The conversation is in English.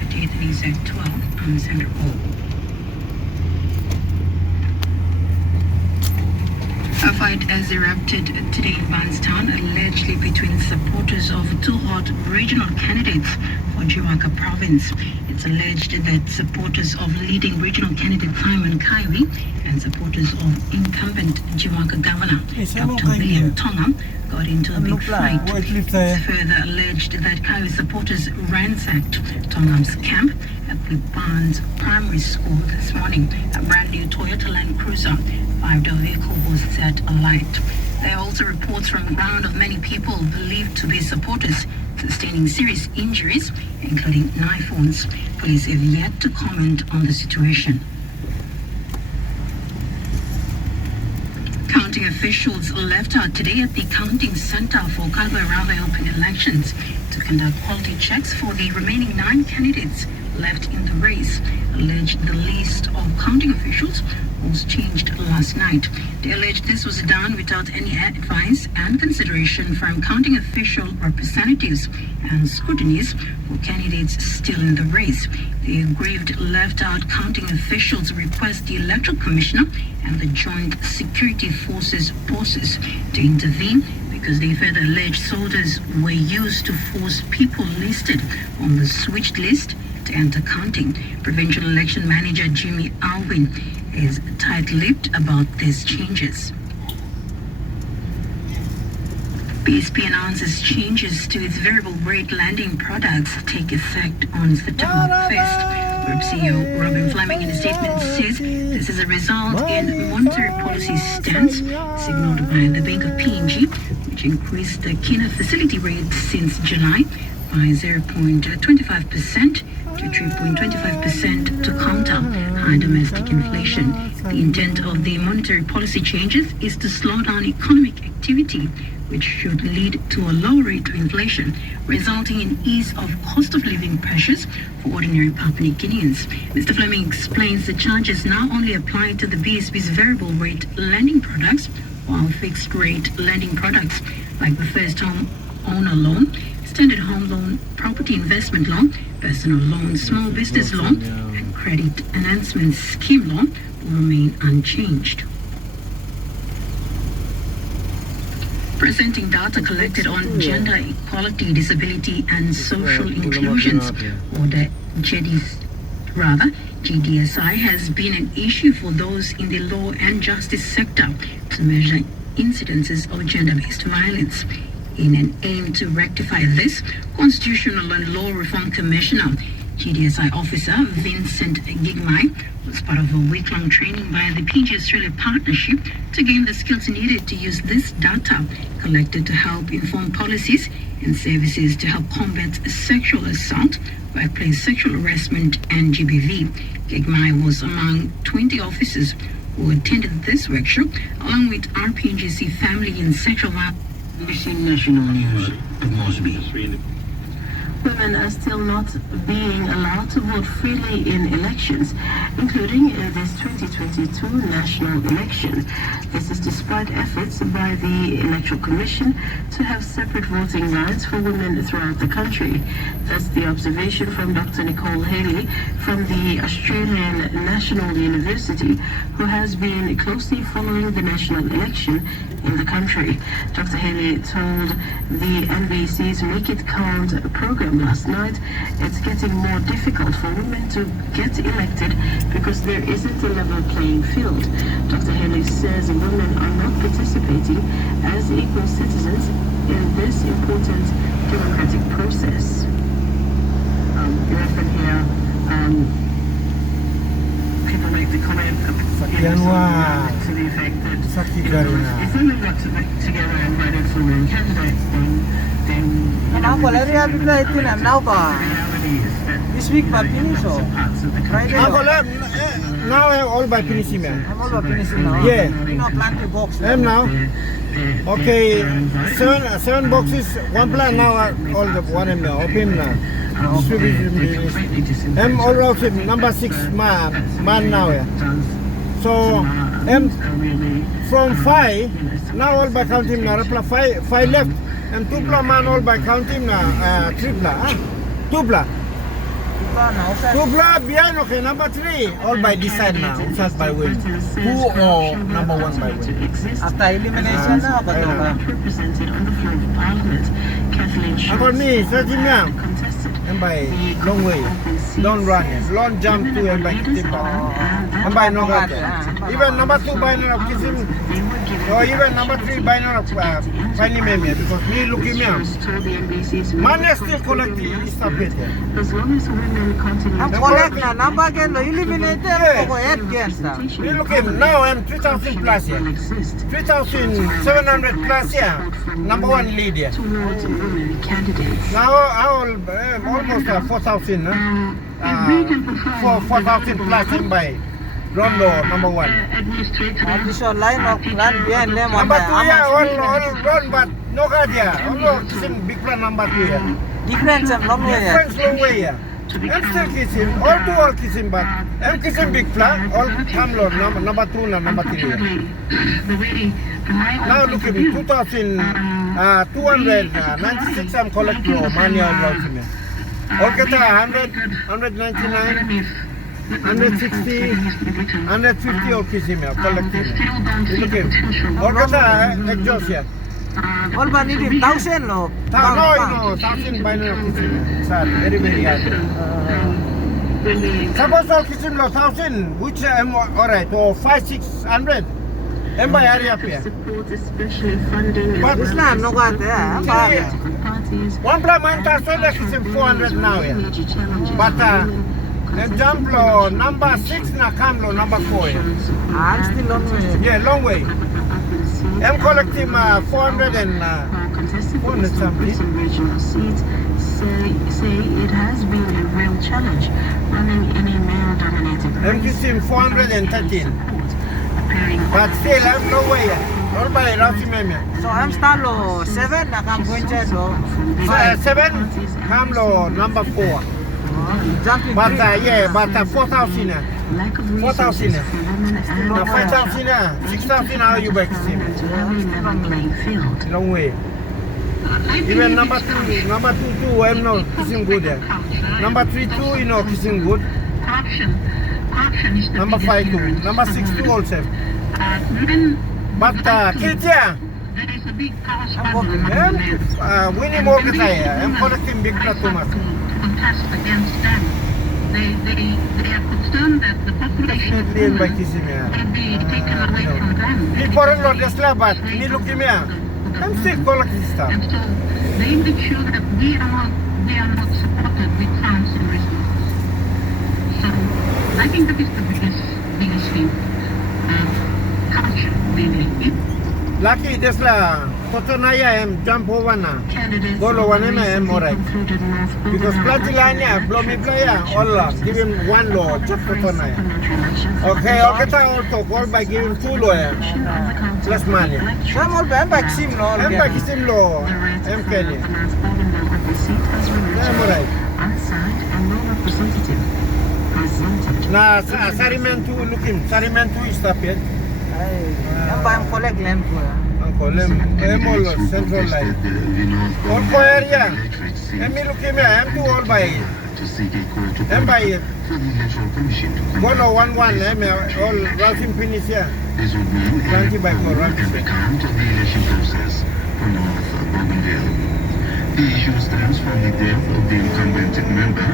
Update is at 12. I'm Sandra Paul. A fight has erupted today in Banstown, allegedly between supporters of two hot regional candidates for Jiwaka province. It's alleged that supporters of leading regional candidate Simon Kaiwi and supporters of incumbent Jiwaka governor Dr. William Tonga got into a big fight. It's further alleged that Kaiwi supporters ransacked Tongam's camp at the Barnes Primary School this morning. A brand new Toyota Land Cruiser 5-door vehicle was set alight. There are also reports from ground of many people believed to be supporters sustaining serious injuries, including knife wounds. Police have yet to comment on the situation. Counting officials left out today at the counting center for Kalbarava open elections to conduct quality checks for the remaining 9 candidates left in the race. Alleged the list of counting officials was changed last night. They allege this was done without any advice and consideration from counting official representatives and scrutinies for candidates still in the race. The aggrieved left out counting officials request the Electoral Commissioner and the Joint Security Forces bosses to intervene because they further allege soldiers were used to force people listed on the switched list to enter counting. Provincial Election Manager Jimmy Alwyn is tight-lipped about these changes. BSP announces changes to its variable rate lending products take effect on September 1st. Group CEO Robin Fleming in a statement says this is a result in monetary policy stance signaled by the Bank of PNG, which increased the Kina facility rate since July by 0.25% to 3.25% to counter high domestic inflation. The intent of the monetary policy changes is to slow down economic activity, which should lead to a lower rate of inflation, resulting in ease of cost of living pressures for ordinary Papua New Guineans. Mr. Fleming explains the charges now only apply to the BSP's variable rate lending products, while fixed rate lending products like the first home owner loan, standard home loan, property investment loan, personal loan, small business loan, and credit enhancement scheme loan will remain unchanged. Presenting data collected on gender equality, disability, and social inclusions, or the GDSI, has been an issue for those in the law and justice sector to measure incidences of gender-based violence. In an aim to rectify this, Constitutional and Law Reform Commissioner, GDSI officer Vincent Gigmai, was part of a week-long training by the PG Australia Partnership to gain the skills needed to use this data collected to help inform policies and services to help combat sexual assault, workplace sexual harassment, and GBV. Gigmai was among 20 officers who attended this workshop, along with RPNGC Family and Sexual Violence. National News of Moresby. Women are still not being allowed to vote freely in elections, including in this 2022 national election. This is despite efforts by the Electoral Commission to have separate voting rights for women throughout the country. That's the observation from Dr. Nicole Haley from the Australian National University, who has been closely following the national election in the country. Dr. Haley told the NBC's Make It Count program last night it's getting more difficult for women to get elected because there isn't a level playing field. Dr. Haley says women are not participating as equal citizens in this important democratic process. You often hear people make the comment to the effect that if women got together and voted for one candidate, then reality is that this week by finish or parts of the country. Now I'm all by finishing, man. I'm all finishing now. Yeah. You know, plant the box. I'm now. Okay, seven boxes, one plant now. All the one in the open now. I'm all out with number 6 man now. Yeah. So I'm from 5 now all by counting now. 5 left and 2 man all by counting now. 3 2 pla. Two blood behind, okay, number 3, all by this side now, just by win. 2 or number 1 by win. After elimination na, I know. represented on the floor of Parliament, Kathleen About me, 30 now, contested and by long way, don't run, long jump to and by tip and by no got even number 2 by no kiss him, or even number 3 by no finding me because me looking me out. Man is still collecting, it's not better. As long as women continue Ang collect na, number again, eliminated, Yeah. head against na. Me looking now I'm 3,000 plus here, 3,700 plus here, number 1 lead here. towards women candidates. Now I almost 4,000, for 4,000 plus in by Rondo number 1. Additional line of run behind them on Number the 2 yeah, all run but no card yeah. All kissing big plan number 2 yeah. difference and long way. Difference long way yeah. I'm still kissing, all kissing but I'm kissing big plan, all come low, number 2 and number 3 yeah. Now look at me, 2,296 I'm collecting money out of me. Okay, 100, 199, 160, 150 or kissing me, collecting me. Look at me. Okay, exhaust here. All ba need 1,000 no? No, 1,000 by no kissing me. Sad, very, very hard. Suppose all kissing me 1,000, which I'm alright, or 500-600. I'm by area up here. But This na no got yeah. one plan mine task only kissing 400 now yeah. But example number 6 na come low, number 4 yeah. I'm still long way. Yeah, long way. I'm collecting 400 and 400 something. Regional seats say it has been a real challenge running in a male-dominated I'm race. kissing 413. Appearing But still I'm long way yeah. All by Rafi Meme. So I'm start low 7 na kam going check low. 7 come low, number 4. Jumping But three. yeah, but 4,000 yeah. lack of 4,000 resources yeah. for women and Now 5,000 yeah. 6,000 how you back kissing. to have a level playing field. Long way. Even number 2 too, I'm not kissing good yeah. Number 3 too, you know, kissing good. Corruption is the Number 5 too. Number 6 too also. Then But kids yeah. there is a big power I'm struggle working. among men. Winning more kaya. I'm collecting big plot too much. To contest against them. They are concerned that the population Definitely in by kissing yeah. will be taken away from them. People are not just but me looking me I'm still collecting stuff. And so they make sure that we are not supported with funds and resources. So I think that is the biggest thing. Culture, really. Lucky this la Totonaya am jump over na. Candidates Go to one am alright. included North Because Platilania, blow me playa, all give him 1 law, just Totonaya. Okay, ta also call by giving 2 lawyer plus money. Some all ba back sim no. I'm by kissing law, I'm Kenny. I'm alright. Outside and no representative presented. Na Sarimentu looking, Sarimentu is stop yet. Ang ba ang collect land ko. Uncle, I'm all central line. All for area. I'm looking me, I'm too all by it. I'm by it. Go no 1-1, I'm all routing finish here. 20 by 4 routing. The issue stems from the death of the incumbent member.